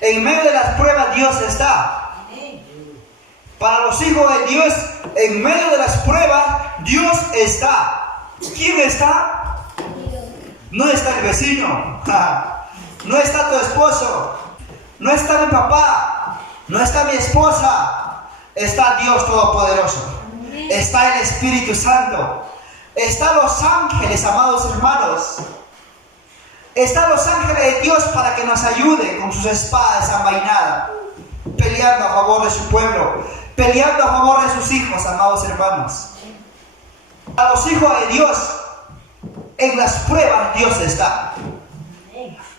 En medio de las pruebas Dios está. Para los hijos de Dios, en medio de las pruebas, Dios está. ¿Quién está? No está el vecino, no está tu esposo, no está mi papá, no está mi esposa. Está Dios Todopoderoso. Está el Espíritu Santo. Están los ángeles, amados hermanos. Están los ángeles de Dios para que nos ayuden con sus espadas desenvainadas, peleando a favor de su pueblo, peleando a favor de sus hijos, amados hermanos. A los hijos de Dios, en las pruebas Dios está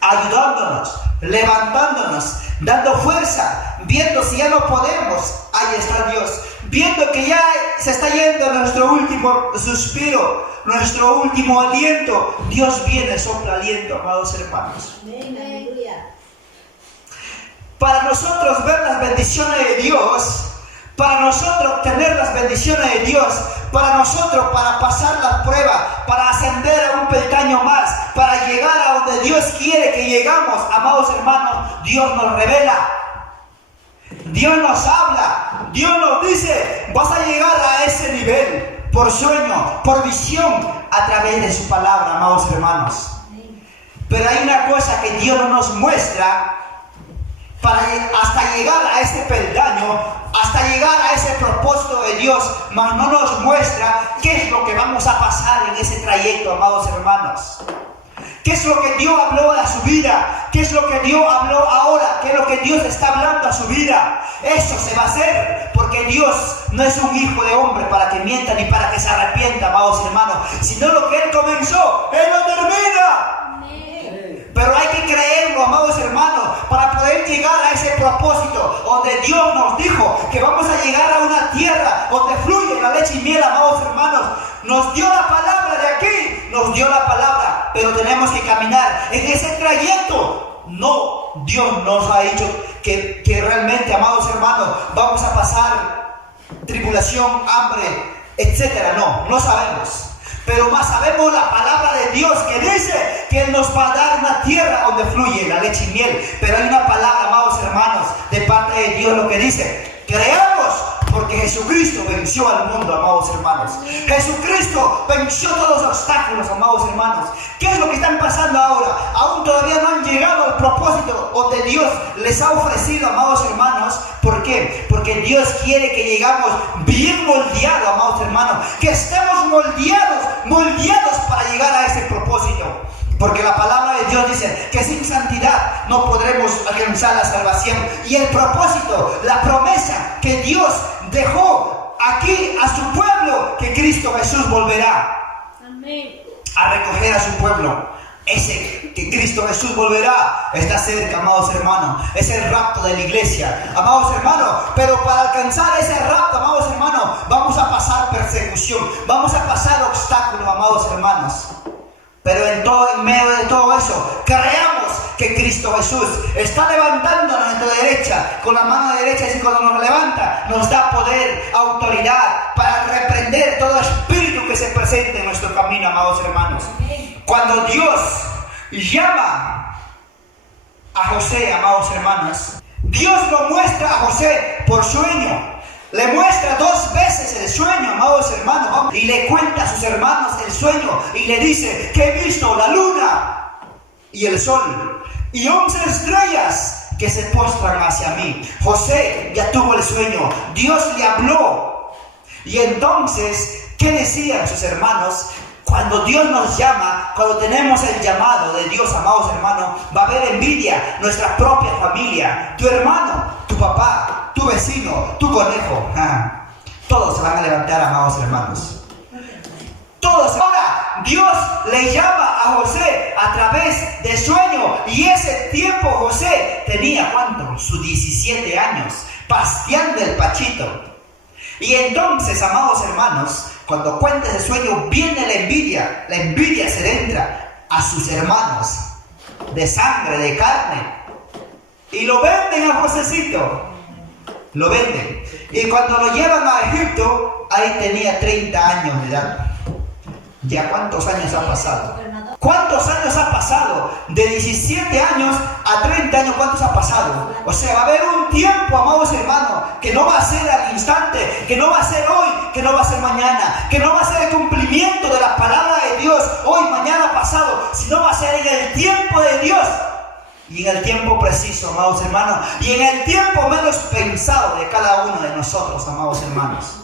ayudándonos, levantándonos, dando fuerza, viendo si ya no podemos, ahí está Dios, viendo que ya se está yendo nuestro último suspiro, nuestro último aliento, Dios viene, sopla aliento, amados hermanos. Para nosotros ver las bendiciones de Dios, para nosotros tener las bendiciones de Dios, para nosotros, para pasar la prueba, para ascender a un peldaño más, para llegar a donde Dios quiere que llegamos, amados hermanos, Dios nos revela, Dios nos habla, Dios nos dice, vas a llegar a ese nivel, por sueño, por visión, a través de su palabra, amados hermanos. Pero hay una cosa que Dios no nos muestra, hasta llegar a ese peldaño, hasta llegar a ese propósito de Dios, mas no nos muestra qué es lo que vamos a pasar en ese trayecto, amados hermanos. ¿Qué es lo que Dios habló a su vida? ¿Qué es lo que Dios habló ahora? ¿Qué es lo que Dios está hablando a su vida? Eso se va a hacer, porque Dios no es un hijo de hombre para que mienta ni para que se arrepienta, amados hermanos, sino lo que Él comenzó, Él lo termina. Pero hay que creerlo, amados hermanos, para poder llegar a ese propósito donde Dios nos dijo que vamos a llegar a una tierra donde fluye la leche y miel, amados hermanos. Nos dio la palabra de aquí, nos dio la palabra, pero tenemos que caminar en ese trayecto. No, Dios nos ha dicho que realmente, amados hermanos, vamos a pasar tribulación, hambre, etcétera. No sabemos. Pero más sabemos la palabra de Dios que dice que Él nos va a dar una tierra donde fluye la leche y miel. Pero hay una palabra, amados hermanos, de parte de Dios lo que dice: creamos, porque Jesucristo venció al mundo, amados hermanos. Jesucristo venció todos los obstáculos, amados hermanos. ¿Qué es lo que están pasando ahora? Aún todavía no han llegado al propósito donde Dios les ha ofrecido, amados hermanos. ¿Por qué? Porque Dios quiere que llegamos bien moldeados, amados hermanos. Que estemos moldeados para llegar a ese propósito. Porque la palabra de Dios dice que sin santidad no podremos alcanzar la salvación. Y el propósito, la promesa que Dios dejó aquí a su pueblo, que Cristo Jesús volverá a recoger a su pueblo. Ese que Cristo Jesús volverá está cerca, amados hermanos. Es el rapto de la iglesia, amados hermanos. Pero para alcanzar ese rapto, amados hermanos, vamos a pasar persecución, vamos a pasar obstáculos, amados hermanos. Pero en medio de todo eso, creamos que Cristo Jesús está levantándonos a nuestra derecha, con la mano derecha, y cuando nos levanta, nos da poder, autoridad, para reprender todo espíritu que se presente en nuestro camino, amados hermanos. Cuando Dios llama a José, amados hermanos, Dios lo muestra a José por sueño. Le muestra 2 veces el sueño, amados hermanos, y le cuenta a sus hermanos el sueño y le dice que he visto la luna y el sol y 11 estrellas que se postran hacia mí. José ya tuvo el sueño, Dios le habló. Y entonces, ¿qué decían sus hermanos? Cuando Dios nos llama, cuando tenemos el llamado de Dios, amados hermanos, va a haber envidia, nuestra propia familia, tu hermano, tu papá, tu vecino, tu conejo. Todos se van a levantar, amados hermanos. Todos. Ahora, Dios le llama a José a través de sueño. Y ese tiempo José tenía, ¿cuánto? Sus 17 años, pasteando el pachito. Y entonces, amados hermanos, cuando cuenta ese sueño, viene la envidia se le entra a sus hermanos, de sangre, de carne, y lo venden a Josecito, lo venden, y cuando lo llevan a Egipto, ahí tenía 30 años de edad. ¿Ya cuántos años han pasado? ¿Cuántos años ha pasado? De 17 años a 30 años, ¿cuántos ha pasado? O sea, va a haber un tiempo, amados hermanos, que no va a ser al instante, que no va a ser hoy, que no va a ser mañana, que no va a ser el cumplimiento de la palabra de Dios hoy, mañana, pasado, sino va a ser en el tiempo de Dios. Y en el tiempo preciso, amados hermanos, y en el tiempo menos pensado de cada uno de nosotros, amados hermanos.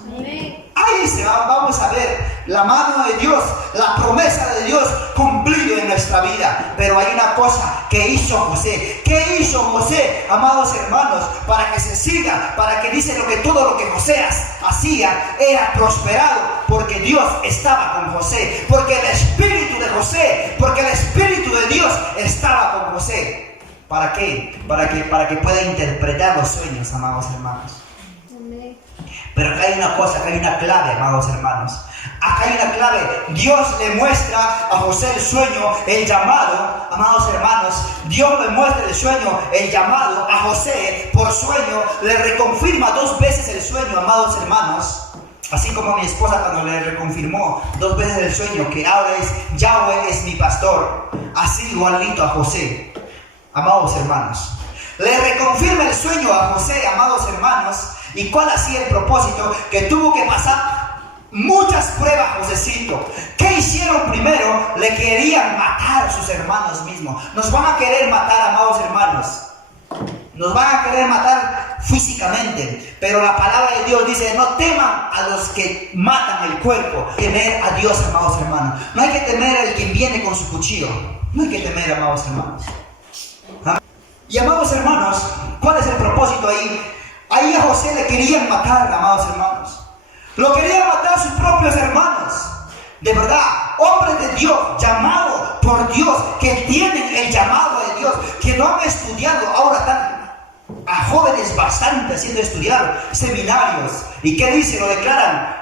Ahí vamos a ver la mano de Dios, la promesa de Dios cumplido en nuestra vida. Pero hay una cosa que hizo José. ¿Qué hizo José, amados hermanos? Para que se siga, para que dice que todo lo que José hacía era prosperado, porque Dios estaba con José, porque el espíritu de José, porque el espíritu de Dios estaba con José. ¿Para qué? Para que pueda interpretar los sueños, amados hermanos. Pero acá hay una cosa, acá hay una clave, amados hermanos. Acá hay una clave. Dios le muestra a José el sueño, el llamado, amados hermanos. Dios le muestra el sueño, el llamado a José por sueño. Le reconfirma 2 veces el sueño, amados hermanos. Así como mi esposa cuando le reconfirmó 2 veces el sueño, que ahora es Yahweh es mi pastor. Así igualito a José, amados hermanos. Le reconfirma el sueño a José, amados hermanos. ¿Y cuál hacía el propósito? Que tuvo que pasar muchas pruebas, Josécito. ¿Qué hicieron primero? Le querían matar a sus hermanos mismos. Nos van a querer matar, amados hermanos. Nos van a querer matar físicamente. Pero la palabra de Dios dice, no teman a los que matan el cuerpo. Temer a Dios, amados hermanos. No hay que temer al quien viene con su cuchillo. No hay que temer, amados hermanos. ¿Ah? Y amados hermanos, ¿cuál es el propósito ahí? Ahí a José le querían matar, amados hermanos. Lo querían matar sus propios hermanos. De verdad, hombres de Dios, llamados por Dios, que tienen el llamado de Dios, que no han estudiado, ahora están a jóvenes bastante haciendo estudiar seminarios. ¿Y qué dicen? Lo declaran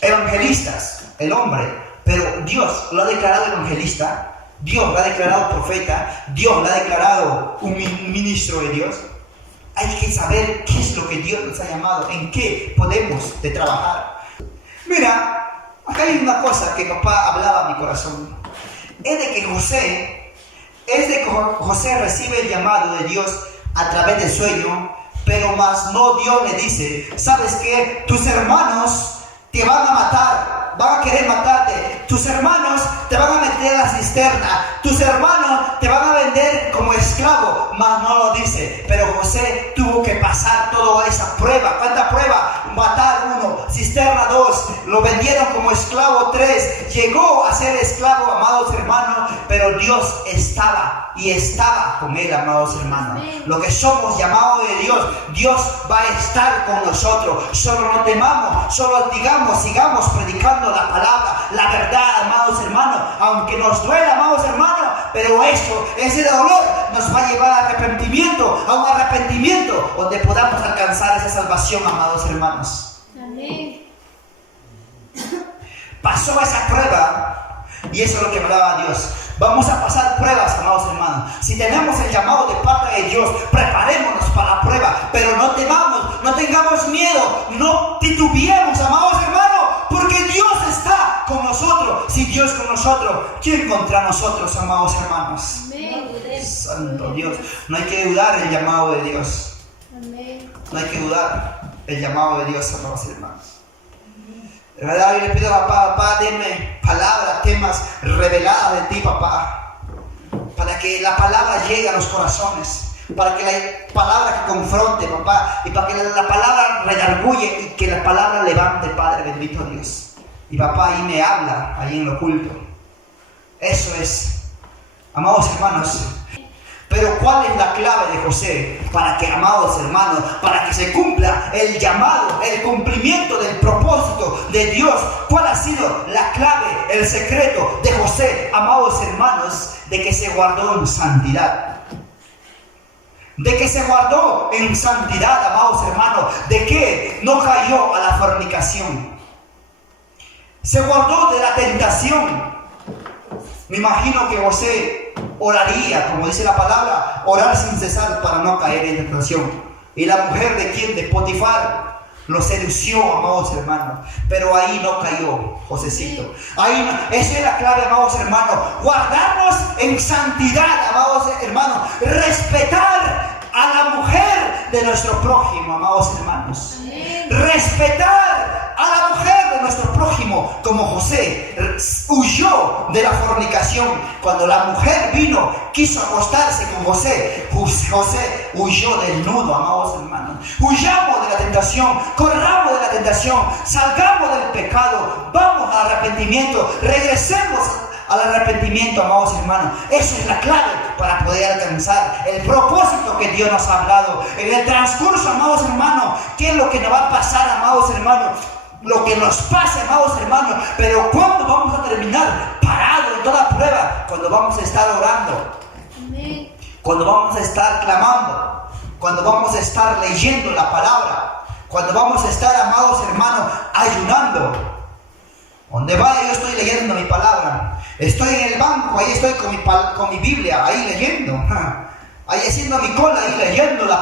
evangelistas, el hombre. Pero Dios lo ha declarado evangelista, Dios lo ha declarado profeta, Dios lo ha declarado un ministro de Dios. Hay que saber qué es lo que Dios nos ha llamado, en qué podemos de trabajar. Mira, acá hay una cosa que papá hablaba a mi corazón. Es de que José recibe el llamado de Dios a través del sueño, pero más no Dios le dice, ¿sabes qué? Tus hermanos te van a matar, van a querer matarte. Tus hermanos te van a meter a la cisterna. Tus hermanos te van a vender como esclavo. Mas no lo dice. Pero José tuvo que pasar toda esa prueba. ¿Cuánta prueba? Matar 1, cisterna 2. Lo vendieron como esclavo 3. Llegó a ser esclavo, amados hermanos. Pero Dios estaba con él, amados hermanos. Lo que somos llamados de Dios, Dios va a estar con nosotros. Solo no temamos, solo sigamos predicando la palabra, la verdad, amados hermanos, aunque nos duela, amados hermanos, pero ese dolor nos va a llevar a arrepentimiento, a un arrepentimiento donde podamos alcanzar esa salvación, amados hermanos. Amén. Pasó esa prueba y eso es lo que hablaba Dios. Vamos a pasar pruebas, amados hermanos. Si tenemos el llamado de parte de Dios, preparémonos para la prueba, pero no temamos, no tengamos miedo, no titubeemos, amados hermanos, porque Dios está con nosotros. Si Dios con nosotros, ¿quién contra nosotros, amados hermanos? Amén. Santo Dios, no hay que dudar el llamado de Dios. Amén. No hay que dudar el llamado de Dios, amados hermanos. De verdad, yo le pido a papá, denme palabras, temas reveladas de ti, papá, para que la palabra llegue a los corazones, para que la palabra que confronte, papá, y para que la palabra redarguye y que la palabra levante, Padre bendito Dios. Y papá ahí me habla, ahí en lo oculto. Eso es, amados hermanos. Pero ¿cuál es la clave de José? Para que, amados hermanos, para que se cumpla el llamado, el cumplimiento del propósito de Dios. ¿Cuál ha sido la clave, el secreto de José, amados hermanos? De que se guardó en santidad. De que se guardó en santidad, amados hermanos. De que no cayó a la fornicación. Se guardó de la tentación. Me imagino que José oraría, como dice la palabra, orar sin cesar para no caer en tentación. Y la mujer de quién? De Potifar. Lo sedució, amados hermanos, pero ahí no cayó Josecito. Ahí no, esa es la clave, amados hermanos. Guardarnos en santidad, amados hermanos. Respetar a la mujer de nuestro prójimo, amados hermanos. Respetar a la mujer de nuestro prójimo, como José huyó de la fornicación. Cuando la mujer vino, quiso acostarse con José, José huyó del nudo, amados hermanos. Huyamos de la tentación, corramos de la tentación, salgamos del pecado, vamos al arrepentimiento, regresemos al arrepentimiento, amados hermanos. Esa es la clave para poder alcanzar el propósito que Dios nos ha hablado. En el transcurso, amados hermanos, ¿qué es lo que nos va a pasar, amados hermanos? Lo que nos pase, amados hermanos. Pero ¿cuándo vamos a terminar? Parado en toda prueba. Cuando vamos a estar orando. Amén. Cuando vamos a estar clamando. Cuando vamos a estar leyendo la palabra. Cuando vamos a estar, amados hermanos, ayunando. Donde vaya, yo estoy leyendo mi palabra. Estoy en el banco, ahí estoy con mi Biblia, ahí leyendo. Ahí haciendo mi cola, ahí leyendo la